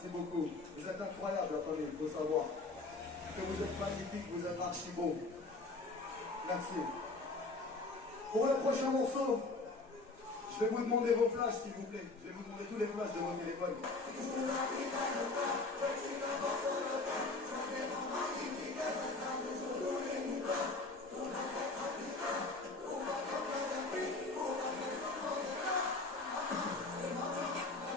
Merci beaucoup. Vous êtes incroyables, attendez, il faut savoir que vous êtes magnifiques, vous êtes archi beaux. Merci. Pour le prochain morceau, je vais vous demander vos flashs, s'il vous plaît. Je vais vous demander tous les flashs de vos téléphones.